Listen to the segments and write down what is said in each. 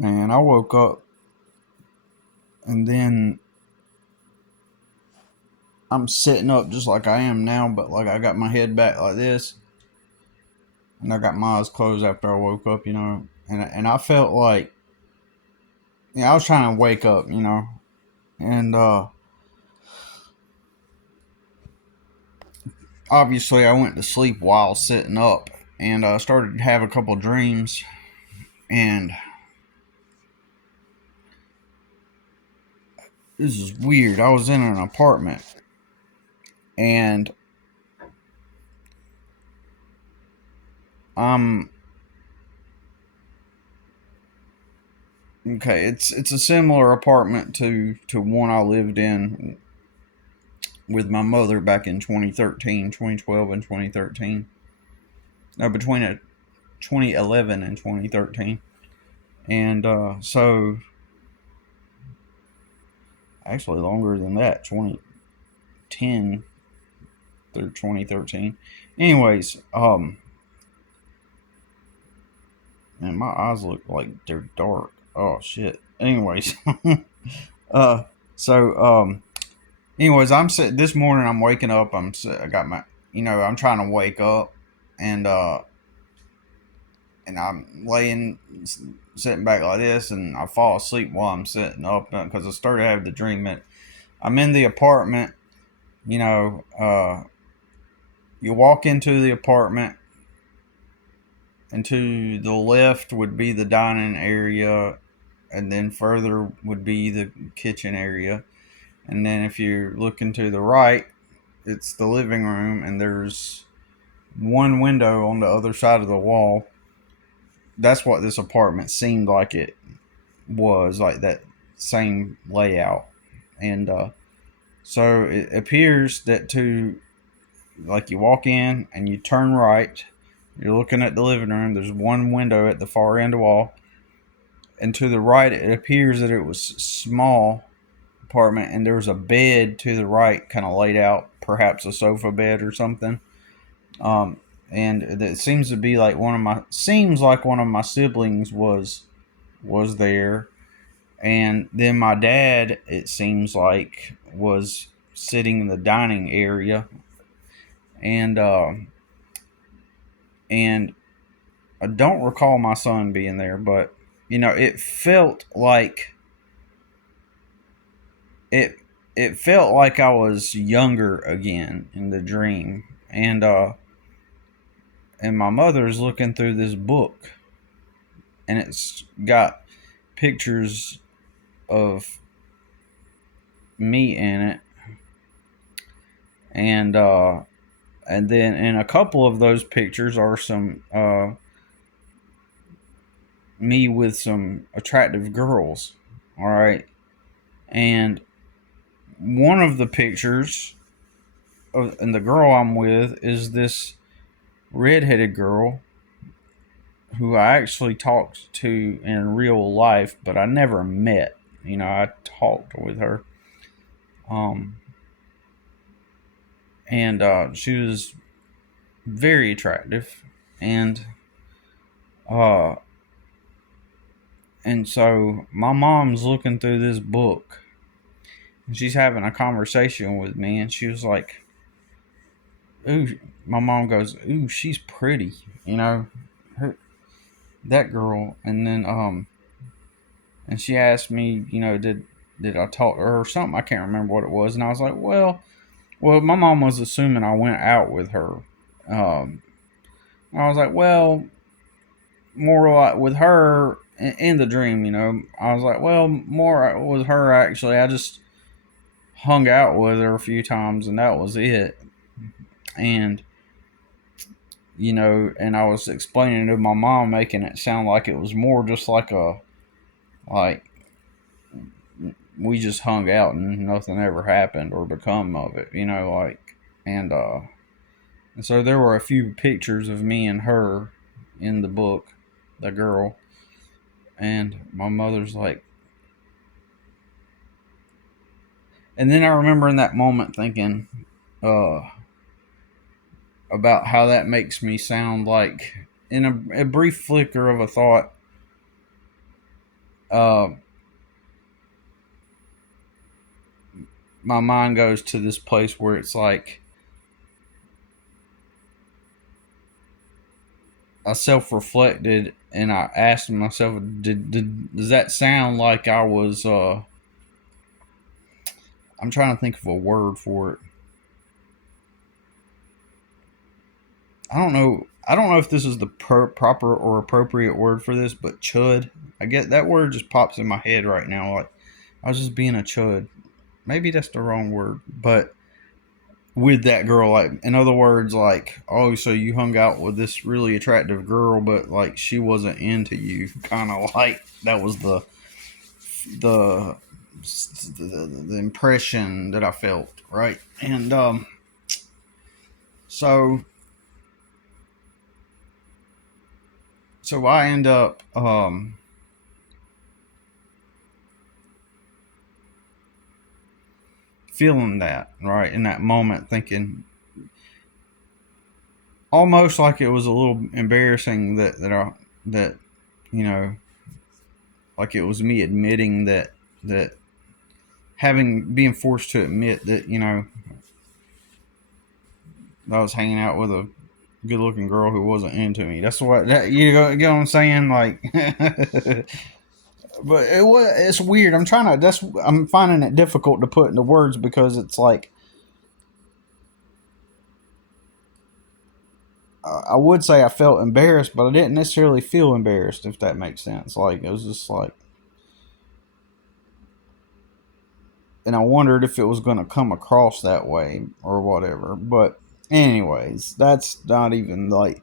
Man, I woke up and then I'm sitting up just like I am now, but like I got my head back like this, and I got my eyes closed after I woke up, and I felt like, I was trying to wake up, and obviously I went to sleep while sitting up, and I started to have a couple dreams, and this is weird. I was in an apartment, and I'm okay. It's a similar apartment to one I lived in with my mother back in 2013, 2012, and 2013. No, between 2011 and 2013. And so, actually, longer than that, 2010 through 2013. Anyways, man, my eyes look like they're dark. Oh, shit. Anyways, uh, so, anyways, I'm sitting this morning. I'm waking up. I got my, I'm trying to wake up, and I'm sitting back like this, and I fall asleep while I'm sitting up because I started having the dream that I'm in the apartment. You know, you walk into the apartment, and to the left would be the dining area, and then further would be the kitchen area, and then if you're looking to the right, it's the living room, and there's one window on the other side of the wall. That's what this apartment seemed like it was, like that same layout. And so it appears that like you walk in and you turn right, you're looking at the living room, there's one window at the far end of the wall, and to the right it appears that it was a small apartment, and there was a bed to the right kind of laid out, perhaps a sofa bed or something. And it seems to be like one of my siblings was there, and then my dad, it seems like, was sitting in the dining area, and and I don't recall my son being there, but it felt like it it felt like I was younger again in the dream, and my mother's looking through this book, and it's got pictures of me in it, and then in a couple of those pictures are some me with some attractive girls. All right, and one of the pictures and the girl I'm with is this redheaded girl who I actually talked to in real life, but I never met. I talked with her, um, and she was very attractive, and uh, and so my mom's looking through this book, and she's having a conversation with me, and she was like, "Ooh," my mom goes, "Ooh, she's pretty," her that girl, and then and she asked me, did I talk to her or something? I can't remember what it was, and I was like, well, my mom was assuming I went out with her. Um, I was like, well, more like with her in the dream, I was like, well, more with her actually. I just hung out with her a few times, and that was it. And and I was explaining to my mom, making it sound like it was more just like we just hung out and nothing ever happened or become of it, and and so there were a few pictures of me and her in the book, the girl, and my mother's like, and then I remember in that moment thinking, uh, about how that makes me sound like, in a brief flicker of a thought, uh, my mind goes to this place where it's like I self-reflected and I asked myself, does that sound like I was? I'm trying to think of a word for it. I don't know. I don't know if this is the proper or appropriate word for this, but chud. I get that word just pops in my head right now. Like I was just being a chud. Maybe that's the wrong word, but with that girl, like in other words, like oh, so you hung out with this really attractive girl, but like she wasn't into you. Kind of like that was the the impression that I felt, right? And so so I end up feeling that right in that moment, thinking almost like it was a little embarrassing that you know like it was me admitting that having being forced to admit that I was hanging out with a good looking girl who wasn't into me. That's what that get what I'm saying, like. But it's weird. I'm finding it difficult to put into words because it's like I would say I felt embarrassed, but I didn't necessarily feel embarrassed, if that makes sense. Like it was just like, and I wondered if it was going to come across that way or whatever. But anyways, that's not even like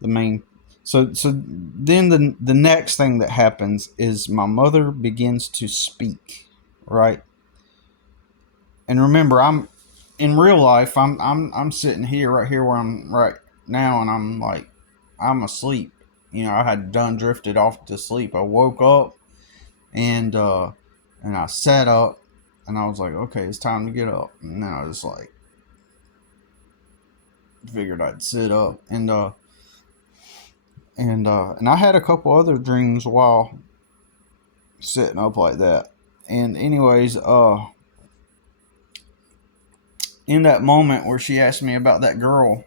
the main. So then the next thing that happens is my mother begins to speak, right? And remember, I'm in real life. I'm sitting here right here where I'm right now, and I'm like I'm asleep. I had done drifted off to sleep. I woke up and I sat up and I was like, okay, it's time to get up. And then I just like figured I'd sit up and I had a couple other dreams while sitting up like that. And anyways, in that moment where she asked me about that girl,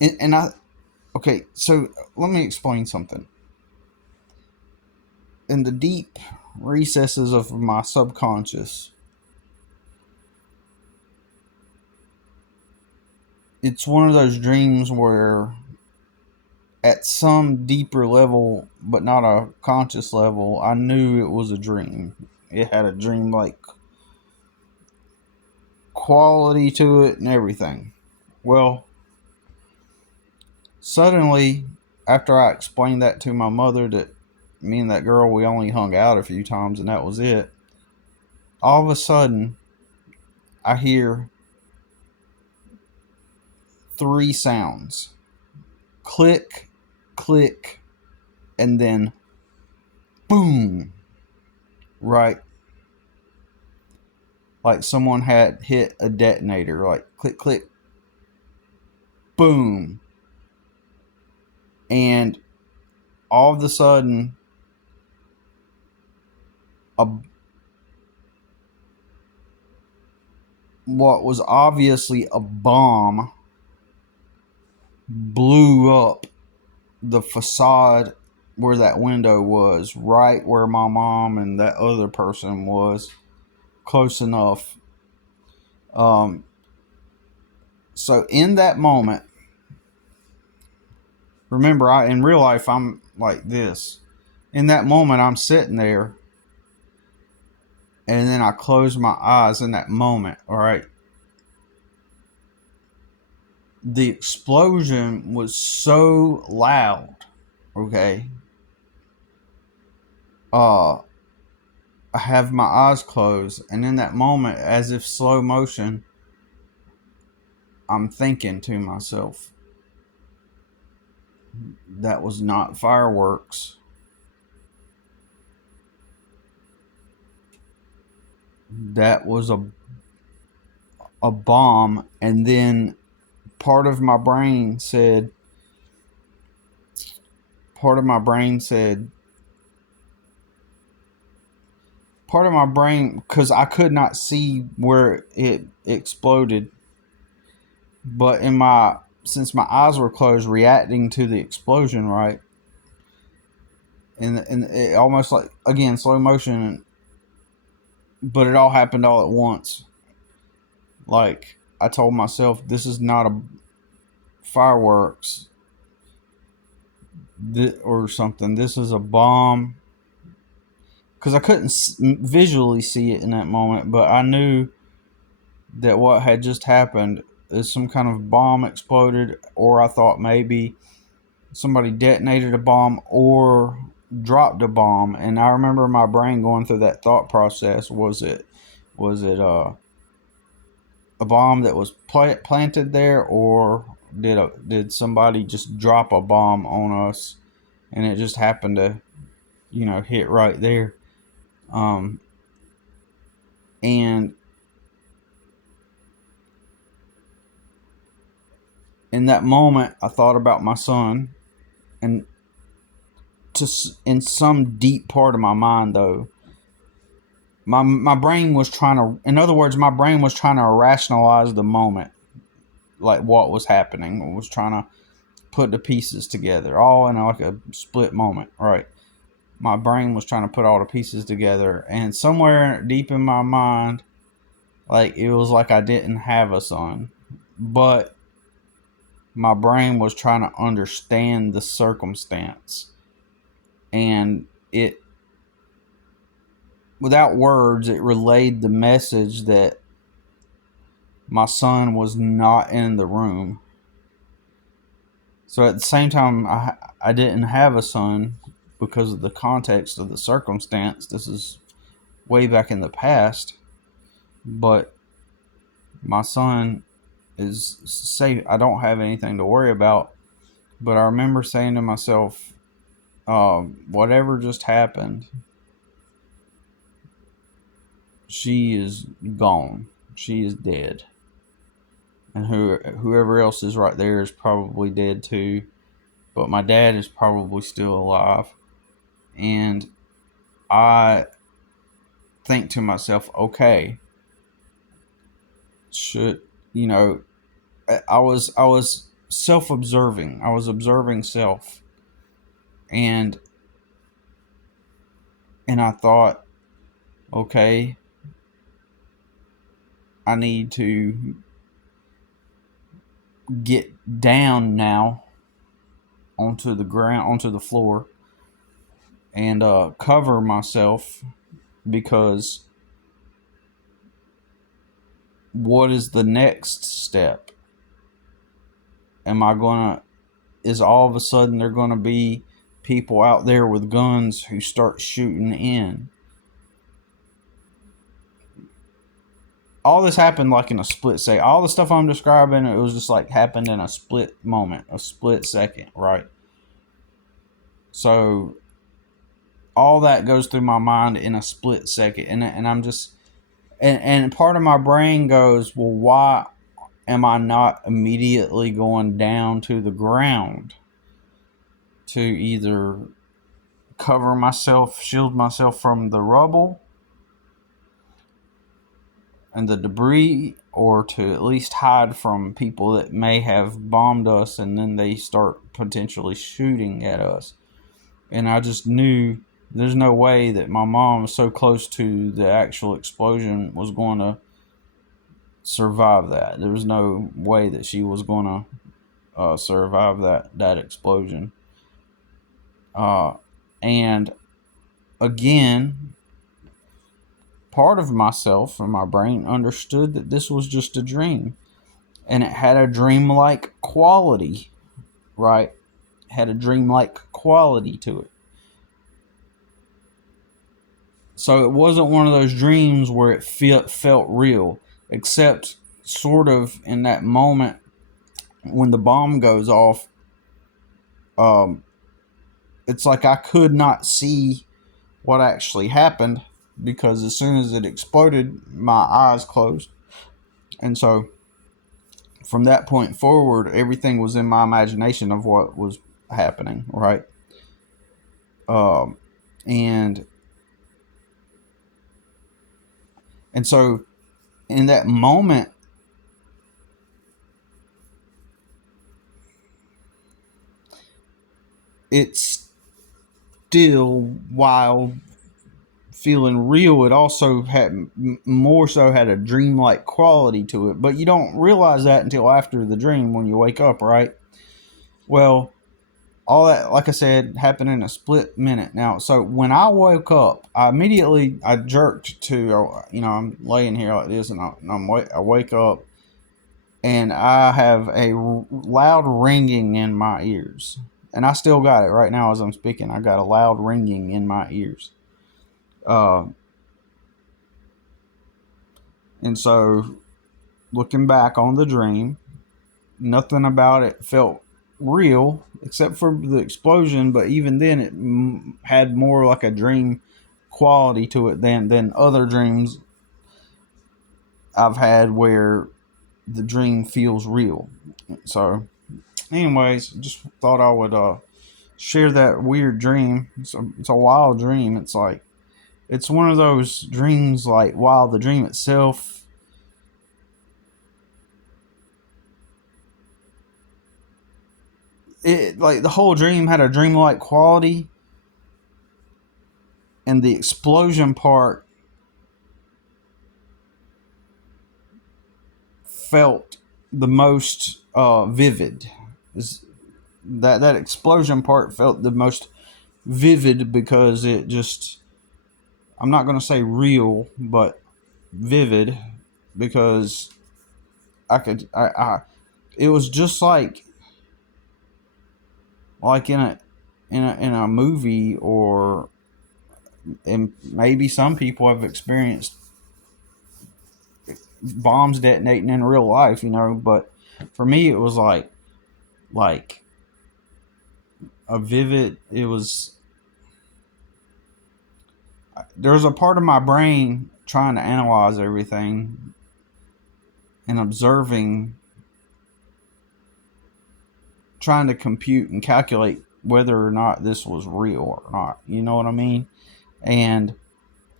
and I okay, so let me explain something. In the deep recesses of my subconscious, it's one of those dreams where at some deeper level, but not a conscious level, I knew it was a dream. It had a dream like quality to it and everything. Well, suddenly, after I explained that to my mother, that me and that girl, we only hung out a few times and that was it, all of a sudden, I hear three sounds: click, click, and then boom, right? Like someone had hit a detonator, like click, click, boom. And all of a sudden, a what was obviously a bomb blew up the facade where that window was, right where my mom and that other person was, close enough. Um, so in that moment, remember, in real life I'm like this. In that moment, I'm sitting there, and then I close my eyes. In that moment, all right, the explosion was so loud. Okay, I have my eyes closed, and in that moment, as if slow motion, I'm thinking to myself, that was not fireworks. That was a bomb. And then part of my brain said, part of my brain said, part of my brain, because I could not see where it exploded, but since my eyes were closed, reacting to the explosion, right, and it almost like, again, slow motion, but it all happened all at once. Like, I told myself, this is not a fireworks or something. This is a bomb. Because I couldn't visually see it in that moment, but I knew that what had just happened is some kind of bomb exploded, or I thought maybe somebody detonated a bomb or dropped a bomb. And I remember my brain going through that thought process. Was it a bomb that was planted there, or did somebody just drop a bomb on us and it just happened to, hit right there? And in that moment, I thought about my son, and in some deep part of my mind, though, my brain was trying to, in other words, my brain was trying to rationalize the moment, like what was happening. It was trying to put the pieces together, all in like a split moment, right? My brain was trying to put all the pieces together, and somewhere deep in my mind, like, it was like I didn't have a son, but my brain was trying to understand the circumstance, and it, without words, it relayed the message that my son was not in the room. So at the same time, I didn't have a son because of the context of the circumstance. This is way back in the past, but my son is safe. I don't have anything to worry about. But I remember saying to myself, whatever just happened, she is gone. She is dead. And whoever else is right there is probably dead too. But my dad is probably still alive. And I think to myself, okay, should, I was self-observing. I was observing self. And I thought, okay, I need to get down now onto the ground, onto the floor, and cover myself, because what is the next step? Is all of a sudden there gonna be people out there with guns who start shooting in? All this happened like in a split second. All the stuff I'm describing, it was just like happened in a split moment, a split second, right? So all that goes through my mind in a split second, and I'm just, and part of my brain goes, well, why am I not immediately going down to the ground to either cover myself, shield myself from the rubble and the debris, or to at least hide from people that may have bombed us and then they start potentially shooting at us? And I just knew there's no way that my mom, so close to the actual explosion, was going to survive that. There was no way that she was going to survive that explosion. And again, part of myself and my brain understood that this was just a dream, and it had a dreamlike quality, right? It had a dreamlike quality to it. So it wasn't one of those dreams where it felt real, except sort of in that moment when the bomb goes off. It's like I could not see what actually happened, because as soon as it exploded, my eyes closed. And so from that point forward, everything was in my imagination of what was happening, right? um, and so in that moment, it's still, while feeling real, it also had more so had a dreamlike quality to it. But you don't realize that until after the dream, when you wake up, right? Well, all that, like I said, happened in a split minute. Now, so when I woke up, I jerked to, I'm laying here like this, and I wake up, and I have a loud ringing in my ears, and I still got it right now as I'm speaking. I got a loud ringing in my ears, uh, and so looking back on the dream, nothing about it felt real except for the explosion. But even then, it had more like a dream quality to it than other dreams I've had where the dream feels real. So, anyways, just thought I would share that weird dream. It's a wild dream. It's like, it's one of those dreams, like, while the dream itself, it, like, the whole dream had a dreamlike quality, and the explosion part felt the most vivid. Is that explosion part felt the most vivid because it just, I'm not going to say real, but vivid, because I it was just like in a movie, or, and maybe some people have experienced bombs detonating in real life, but for me it was like a vivid, it was, there was a part of my brain trying to analyze everything and observing, trying to compute and calculate whether or not this was real or not. You know what I mean? And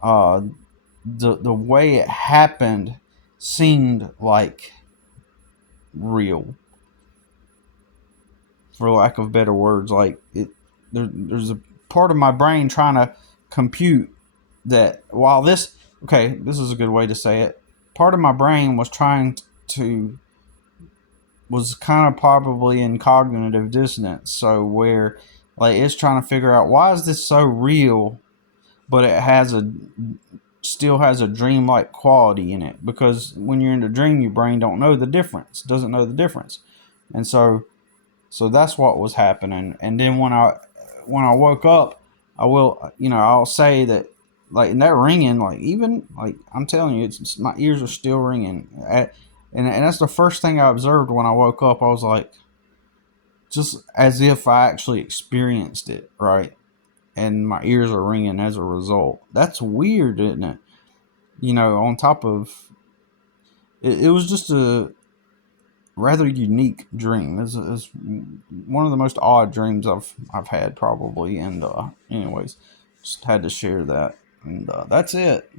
uh, the way it happened seemed like real, for lack of better words. Like, there's a part of my brain trying to compute that while this, okay, this is a good way to say it. Part of my brain was trying to, was kind of probably in cognitive dissonance. So where, like, it's trying to figure out, why is this so real, but it has still has a dreamlike quality in it, because when you're in a dream, your brain doesn't know the difference. And so that's what was happening. And then when I woke up, I'll say that, like, in that ringing, like, even, like, I'm telling you, it's my ears are still ringing. And that's the first thing I observed when I woke up. I was like, just as if I actually experienced it, right? And my ears are ringing as a result. That's weird, isn't it? On top of it was just a rather unique dream. It's one of the most odd dreams I've had, probably. And anyways, just had to share that. And that's it.